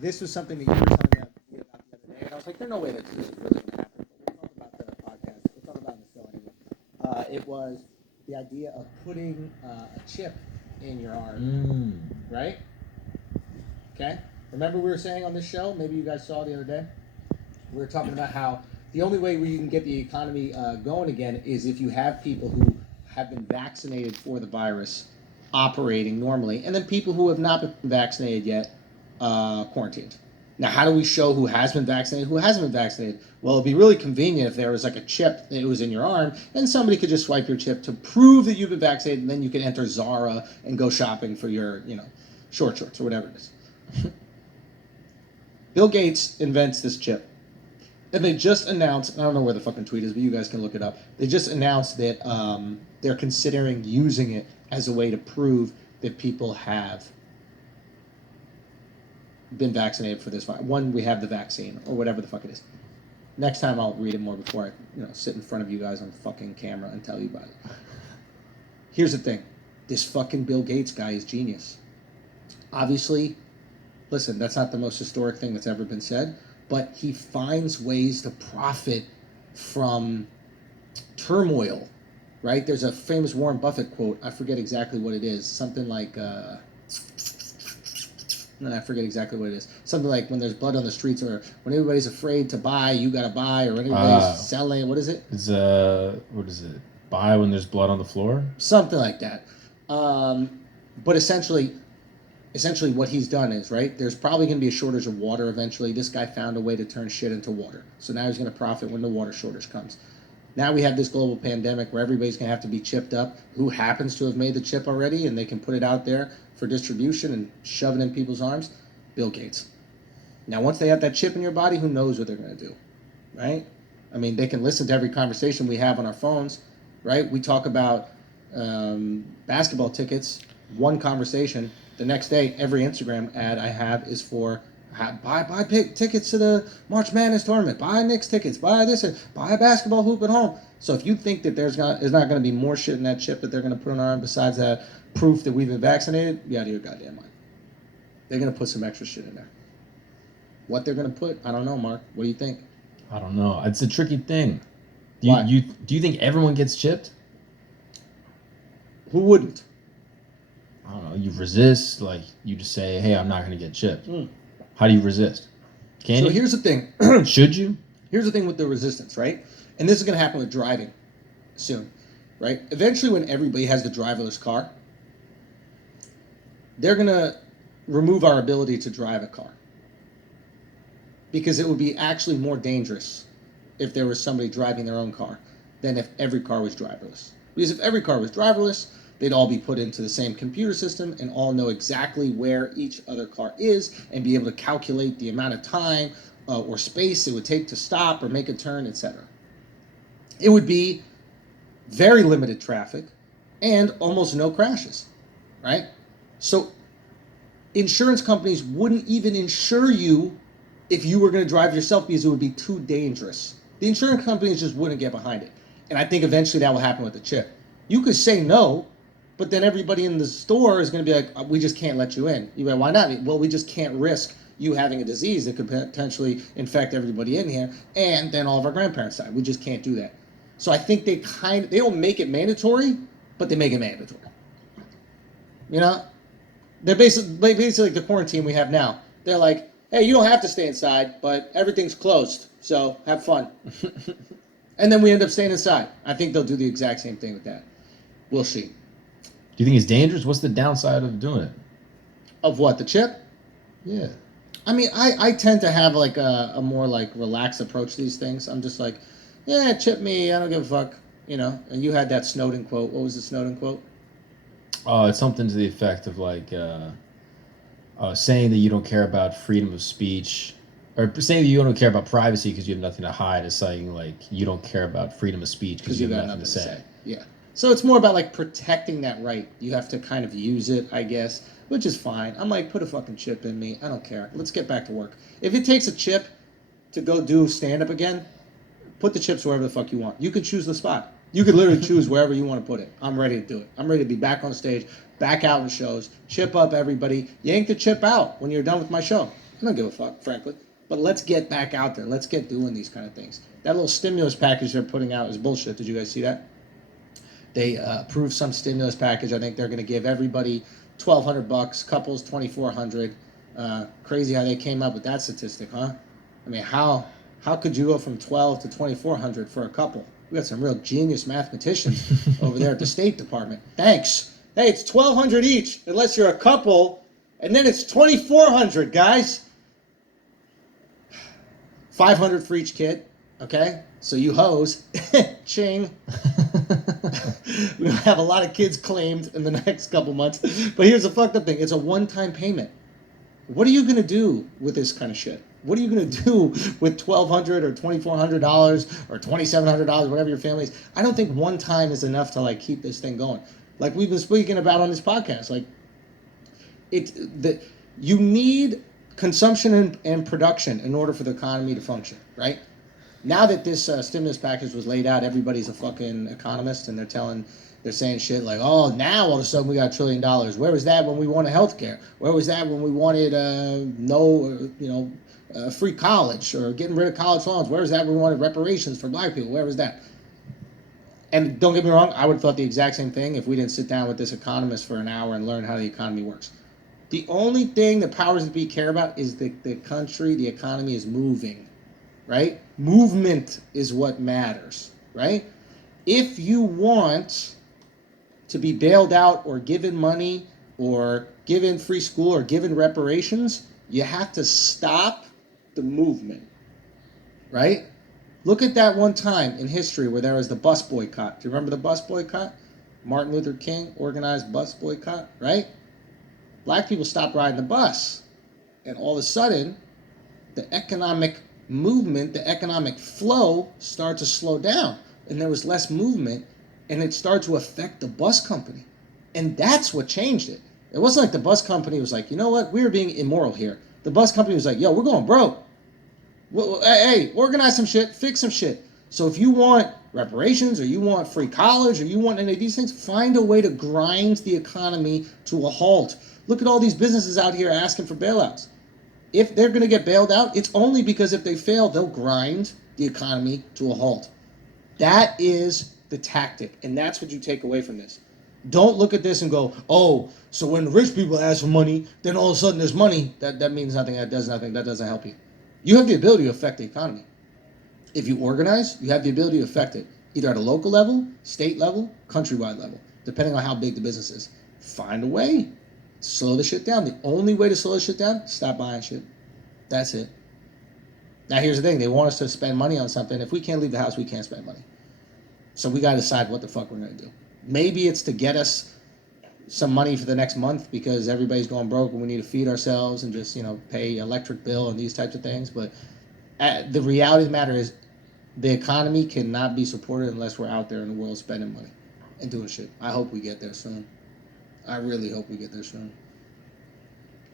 This was something that you were telling me about the other day, and I was like, "There's no way that this is really going to happen." But we'll talk about the podcast. We'll talk about it in the show anyway. It was the idea of putting a chip in your arm, right? Okay. Remember we were saying on this show? Maybe you guys saw the other day. We were talking about how the only way where you can get the economy going again is if you have people who have been vaccinated for the virus operating normally, and then people who have not been vaccinated yet quarantined. Now, how do we show who has been vaccinated, who hasn't been vaccinated? Well, it'd be really convenient if there was like a chip that was in your arm, and somebody could just swipe your chip to prove that you've been vaccinated, and then you can enter Zara and go shopping for your, short shorts or whatever it is. Bill Gates invents this chip. And they just announced, I don't know where the fucking tweet is, but you guys can look it up. They just announced that they're considering using it as a way to prove that people have been vaccinated for this virus. One, we have the vaccine, or whatever the fuck it is. Next time I'll read it more before I sit in front of you guys on fucking camera and tell you about it. Here's the thing. This fucking Bill Gates guy is genius. Obviously, listen, that's not the most historic thing that's ever been said, but he finds ways to profit from turmoil, right? There's a famous Warren Buffett quote. I forget exactly what it is. Something like, I forget exactly what it is. Something like when there's blood on the streets, or when everybody's afraid to buy, you gotta buy, or when everybody's selling. What is it? It's what is it? Buy when there's blood on the floor? Something like that. But essentially what he's done is, right, there's probably going to be a shortage of water eventually. This guy found a way to turn shit into water. So now he's going to profit when the water shortage comes. Now we have this global pandemic where everybody's going to have to be chipped up. Who happens to have made the chip already, and they can put it out there for distribution and shove it in people's arms? Bill Gates. Now once they have that chip in your body, who knows what they're going to do, right? I mean, they can listen to every conversation we have on our phones, right? We talk about basketball tickets, one conversation. The next day, every Instagram ad I have is for buy tickets to the March Madness tournament, buy Knicks tickets, buy this, and buy a basketball hoop at home. So if you think that there's not going to be more shit in that chip that they're going to put on our arm besides that proof that we've been vaccinated, you out of your goddamn mind. They're going to put some extra shit in there. What they're going to put, I don't know, Mark. What do you think? I don't know. It's a tricky thing. Why? Do you think everyone gets chipped? Who wouldn't? I don't know. You resist, like you just say, "Hey, I'm not going to get chipped." How do you resist? Can you? So here's the thing. Should you? Here's the thing with the resistance, right? And this is going to happen with driving soon, right? Eventually, when everybody has the driverless car, they're going to remove our ability to drive a car, because it would be actually more dangerous if there was somebody driving their own car than if every car was driverless. Because if every car was driverless, they'd all be put into the same computer system and all know exactly where each other car is and be able to calculate the amount of time or space it would take to stop or make a turn, etc. It would be very limited traffic and almost no crashes, right? So insurance companies wouldn't even insure you if you were going to drive yourself, because it would be too dangerous. The insurance companies just wouldn't get behind it. And I think eventually that will happen with the chip. You could say no, but then everybody in the store is going to be like, we just can't let you in. You're like, why not? Well, we just can't risk you having a disease that could potentially infect everybody in here, and then all of our grandparents die. We just can't do that. So I think they don't make it mandatory, but they make it mandatory. You know? They're basically like the quarantine we have now. They're like, hey, you don't have to stay inside, but everything's closed, so have fun. And then we end up staying inside. I think they'll do the exact same thing with that. We'll see. Do you think it's dangerous? What's the downside of doing it? Of what, the chip? Yeah. I mean, I tend to have like a more like relaxed approach to these things. I'm just like, yeah, chip me, I don't give a fuck, you know. And you had that Snowden quote. What was the Snowden quote? It's something to the effect of like saying that you don't care about freedom of speech, or saying that you don't care about privacy because you have nothing to hide, is saying like you don't care about freedom of speech because you have nothing to say. Yeah. So it's more about like protecting that right. You have to kind of use it, I guess, which is fine. I'm like, put a fucking chip in me. I don't care. Let's get back to work. If it takes a chip to go do stand-up again, put the chips wherever the fuck you want. You could choose the spot. You could literally choose wherever you want to put it. I'm ready to do it. I'm ready to be back on stage, back out in shows, chip up everybody. Yank the chip out when you're done with my show. I don't give a fuck, frankly. But let's get back out there. Let's get doing these kind of things. That little stimulus package they're putting out is bullshit. Did you guys see that? They approved some stimulus package. I think they're going to give everybody $1,200, couples $2,400. Crazy how they came up with that statistic, huh? I mean, how could you go from 12 to 2,400 for a couple? We got some real genius mathematicians over there at the State Department. Thanks. Hey, it's 1,200 each, unless you're a couple, and then it's 2,400, guys. 500 for each kid. Okay, so you hoes, ching. We're gonna have a lot of kids claimed in the next couple months. But here's the fucked up thing: it's a one-time payment. What are you gonna do with this kind of shit? What are you gonna do with $1,200 or $2,400 or $2,700, whatever your family is? I don't think one time is enough to like keep this thing going. Like we've been speaking about on this podcast, like you need consumption and production in order for the economy to function, right? Now that this stimulus package was laid out, everybody's a fucking economist, and they're saying shit like, oh, now all of a sudden we got $1 trillion. Where was that when we wanted health care? Where was that when we wanted free college or getting rid of college loans? Where was that when we wanted reparations for black people? Where was that? And don't get me wrong, I would have thought the exact same thing if we didn't sit down with this economist for an hour and learn how the economy works. The only thing the powers that be care about is the country, the economy is moving, right? Movement is what matters, right? If you want to be bailed out or given money or given free school or given reparations, you have to stop the movement, right? Look at that one time in history where there was the bus boycott. Do you remember the bus boycott? Martin Luther King organized bus boycott, right? Black people stopped riding the bus. And all of a sudden, the economic movement, the economic flow started to slow down. And there was less movement, and it started to affect the bus company. And that's what changed it. It wasn't like the bus company was like, you know what, we're being immoral here. The bus company was like, yo, we're going broke. Hey, organize some shit, fix some shit. So if you want reparations or you want free college or you want any of these things, find a way to grind the economy to a halt. Look at all these businesses out here asking for bailouts. If they're going to get bailed out, it's only because if they fail, they'll grind the economy to a halt. That is the tactic, and that's what you take away from this. Don't look at this and go, oh, so when rich people ask for money, then all of a sudden there's money. That means nothing, that does nothing, that doesn't help you. You have the ability to affect the economy. If you organize, you have the ability to affect it, either at a local level, state level, countrywide level, depending on how big the business is. Find a way. Slow the shit down. The only way to slow the shit down, stop buying shit. That's it. Now here's the thing. They want us to spend money on something. If we can't leave the house, we can't spend money. So we got to decide what the fuck we're going to do. Maybe it's to get us some money for the next month because everybody's going broke and we need to feed ourselves and just, pay electric bill and these types of things. But the reality of the matter is the economy cannot be supported unless we're out there in the world spending money and doing shit. I hope we get there soon. I really hope we get there soon.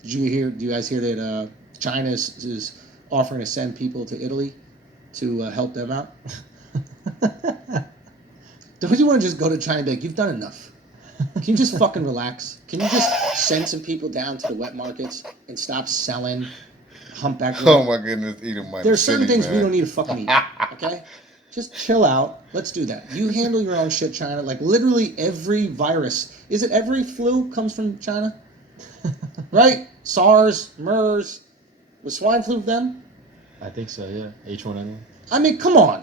Do you guys hear that China is offering to send people to Italy to help them out? Don't you want to just go to China and be like, you've done enough? Can you just fucking relax? Can you just send some people down to the wet markets and stop selling humpback? Oh my goodness, eating my There's certain things we don't need to fucking eat, okay? Just chill out. Let's do that. You handle your own shit, China. Like literally every virus. Is it every flu comes from China? Right? SARS, MERS. Was swine flu them? I think so, yeah. H1N1. I mean, come on.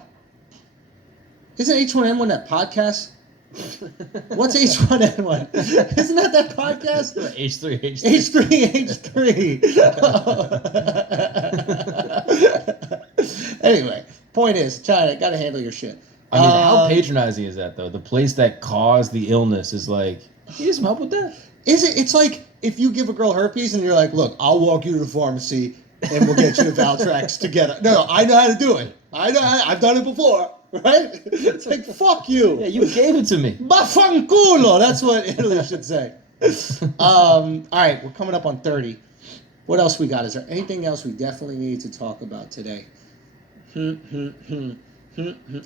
Isn't H1N1 that podcast? What's H1N1? Isn't that podcast? H3. H3. Anyway, point is, China, gotta handle your shit. I mean, how patronizing is that, though? The place that caused the illness is like, you need some help with that? Is it? It's like if you give a girl herpes and you're like, look, I'll walk you to the pharmacy and we'll get you the Valtrex together. No, I know how to do it. I've done it before. Right? It's like, fuck you. Yeah, you gave it to me. Baffanculo. That's what Italy should say. All right, we're coming up on 30. What else we got? Is there anything else we definitely need to talk about today?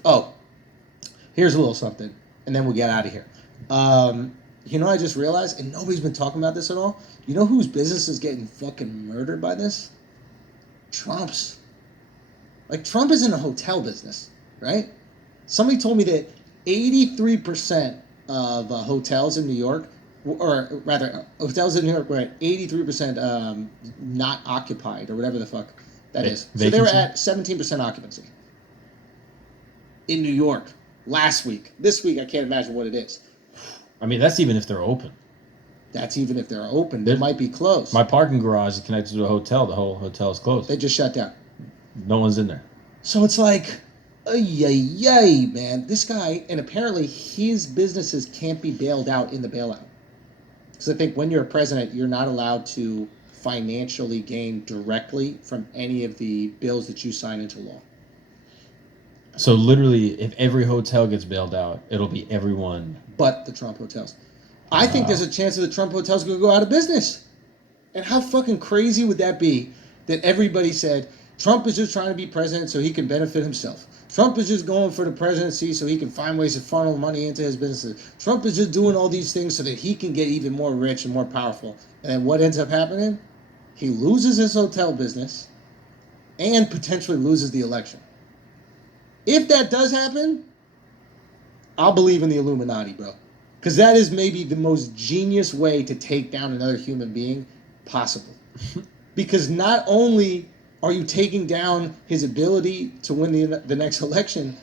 Oh, here's a little something, and then we'll get out of here. I just realized, and nobody's been talking about this at all. You know whose business is getting fucking murdered by this? Trump's. Like, Trump is in the hotel business, right? Somebody told me that 83% of hotels in New York, or rather, hotels in New York were at 83% not occupied, or whatever the fuck that is. So they were Vacancy? at 17% occupancy in New York last week. This week, I can't imagine what it is. I mean, that's even if they're open. That's even if they're open. They might be closed. My parking garage is connected to a hotel. The whole hotel is closed. They just shut down. No one's in there. So it's like, yay, man. This guy, and apparently his businesses can't be bailed out in the bailout. Because I think when you're a president, you're not allowed to financially gain directly from any of the bills that you sign into law. So literally, if every hotel gets bailed out, it'll be everyone. But the Trump hotels. I think there's a chance that the Trump hotels are going to go out of business. And how fucking crazy would that be that everybody said, Trump is just trying to be president so he can benefit himself. Trump is just going for the presidency so he can find ways to funnel money into his businesses. Trump is just doing all these things so that he can get even more rich and more powerful. And what ends up happening? He loses his hotel business and potentially loses the election. If that does happen, I'll believe in the Illuminati, bro. Because that is maybe the most genius way to take down another human being possible. Because not only are you taking down his ability to win the next election,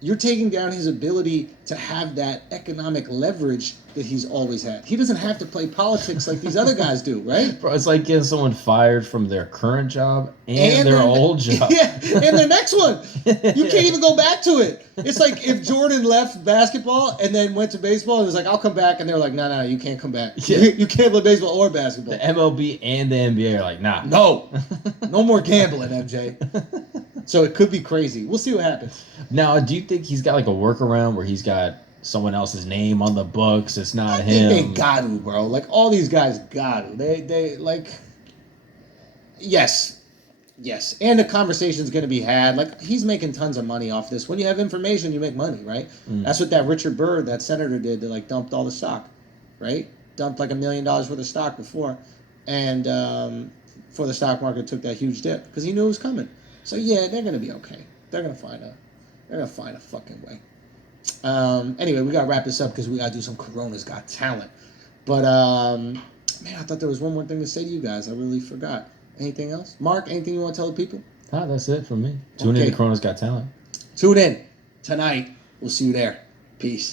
you're taking down his ability to have that economic leverage that he's always had. He doesn't have to play politics like these other guys do, right? Bro, it's like getting someone fired from their current job and their old job. Yeah, and their next one. You can't even go back to it. It's like if Jordan left basketball and then went to baseball and was like, I'll come back. And they were like, no, you can't come back. Yeah. You can't play baseball or basketball. The MLB and the NBA are like, nah. No more gambling, MJ. So it could be crazy. We'll see what happens. Now, do you think he's got like a workaround where he's got someone else's name on the books? It's not I him. think they got to, bro. Like, all these guys got to. They like, yes. And the conversation's going to be had. Like, he's making tons of money off this. When you have information, you make money, right? That's what that Richard Byrd, that senator, did. They, like, dumped all the stock, right? Dumped like $1 million worth of stock before. And before the stock market took that huge dip. Because he knew it was coming. So, yeah, they're going to be okay. They're going to find a fucking way. Anyway, we gotta wrap this up because we gotta do some Corona's Got Talent. But man, I thought there was one more thing to say to you guys. I really forgot. Anything else? Mark, anything you want to tell the people? Nah, that's it from me. Tune in to Corona's Got Talent. Tune in tonight. We'll see you there. Peace.